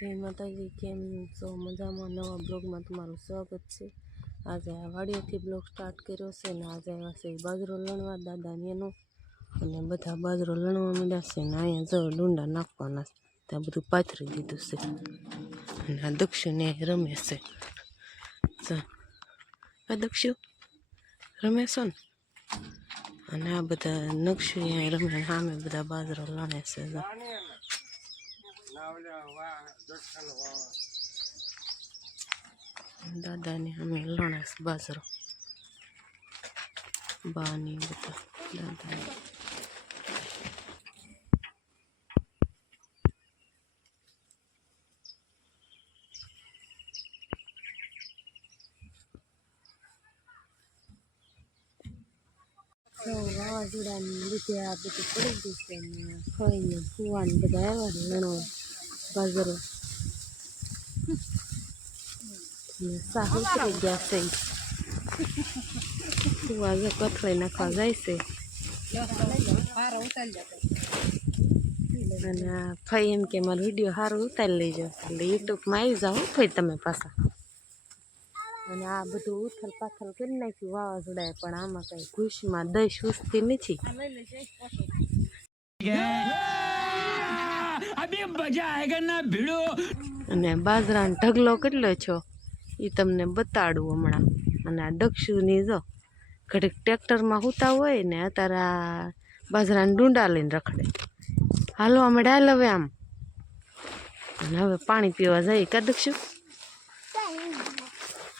જય માતાજી, કેમ છો? મજામાં? નવા બ્લોગમાં તમારું સ્વાગત છે। આજે આ વાડીએથી બ્લોગ સ્ટાર્ટ કર્યો છે ને આજે આવ્યા છે બાજરો લણવા દાદાને એનો, અને બધા બાજરો લણવા માંડ્યા છે ને અહીંયા જો ડુંડા નાખવાના છે, ત્યાં બધું પાથરી દીધું છે અને આ દક્ષુને રમે છે। આ દક્ષુ રમે છો ને, અને આ બધા નકશુ અહીંયા રમે, સામે બધા બાજરો લણે છે। દાદાને અમે લણસ બાજરો બાની બધા દાદા વાવાઝોડાની લીધે આ બધું પડી ગયું છે ને ખાઈને ફુવાને બધા આવ્યા લણવા બાજરો સાહ ઉતરી ગયા છે। ફુવા જો કથળાઈ નાખવા જાય છે અને આ ફઈ એમ કે મારો વિડીયો સારો ઉતારી લેજો એટલે યુટ્યુબમાં આવી જાઓ ફઈ તમે પાછા। અને આ બધું ઉથલ પાથલ કરી નાખ્યું વાવાઝોડાએ, પણ આમાં કઈ ખુશીમાં દઈ સુસ્તી નથી। અને બાજરાનો ઢગલો કેટલો છો એ તમને બતાડું હમણાં। અને આ દક્ષુની જો ઘડીક ટ્રેક્ટરમાં હુતા હોય ને અત્યારે આ બાજરાના ડુંડા લઈને રખડે, હાલવા મળે હાલ હવે આમ। અને હવે પાણી પીવા જાય કા દક્ષુ?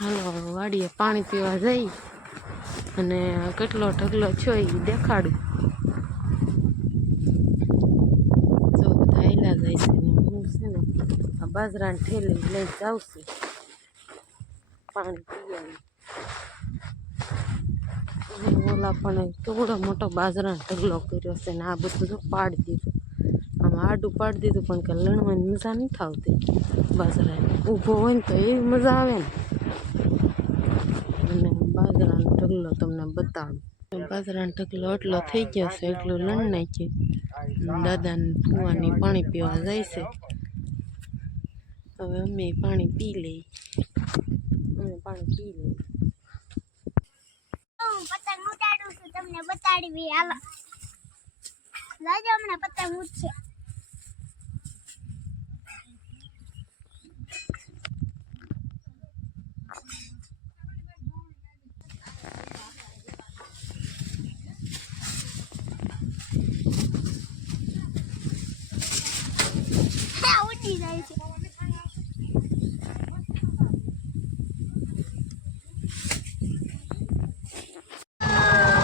હાલો વાડીએ પાણી પીવા જઈ અને કેટલો ઢગલો છો એ દેખાડું। જો બધા હેલા જાય છે ને હું છે ને આ બાજરાની ઠેલી લઈ જાઉં છું પાણી પીવાનું। ઓલા પણ કેવડો મોટો બાજરાનો ઢગલો કર્યો છે ને આ બધું તો પાડી દીધું, આમાં આડું પાડી દીધું, પણ કે લણવાની મજા નથી આવતી બાજરાની, ઊભો હોય ને તો એવી મજા આવે ને। અને બાજરાનો ઢગલો તમને બતાડું, બાજરાનો ઢગલો એટલો થઈ ગયો છે એટલું લણ નાખ્યું। દાદાને ફુવાની પાણી પીવા જાય છે, હવે અમે પાણી પી લઈ, અમે પાણી પી લઈ। પતંગ ઉડાડું છું તમને બતાડવી, હાલો લાજો હમણાં પતંગ ઉડશે। ઉડી જાય છે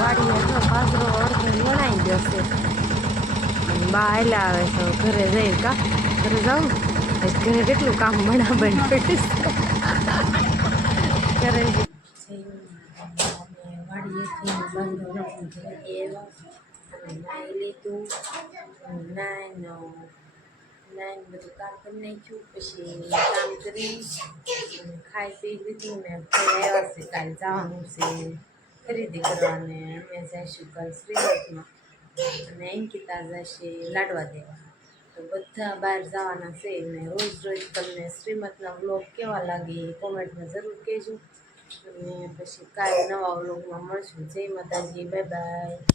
વાડીએ જો બાજરો અડધો લણાઈ ગયો છે અને બા આયલા આવે તો ઘરે જઈ કા ઘરે જાઉં, ઘરે કેટલું કામ બરાબર ઘરે વાડીએથી બાજરો નાઈ લીધું, નાઈને બધું કામ કરી નાખ્યું, પછી કામ કરી ખાઈ પી લીધું ને આવ્યા છે, કાલે જવાનું છે ખરીદી કરવાને, અમે જઈશું કાલ શ્રીમતમાં અને અંકિતા જશે લાડવા દેવા, તો બધા બહાર જવાના છે ને રોજ રોજ તમને શ્રીમતના વ્લોગ કેવા લાગે એ કોમેન્ટમાં જરૂર કહેજો। અને પછી કાલે નવા વ્લોગમાં મળશું। જય માતાજી, બાય બાય।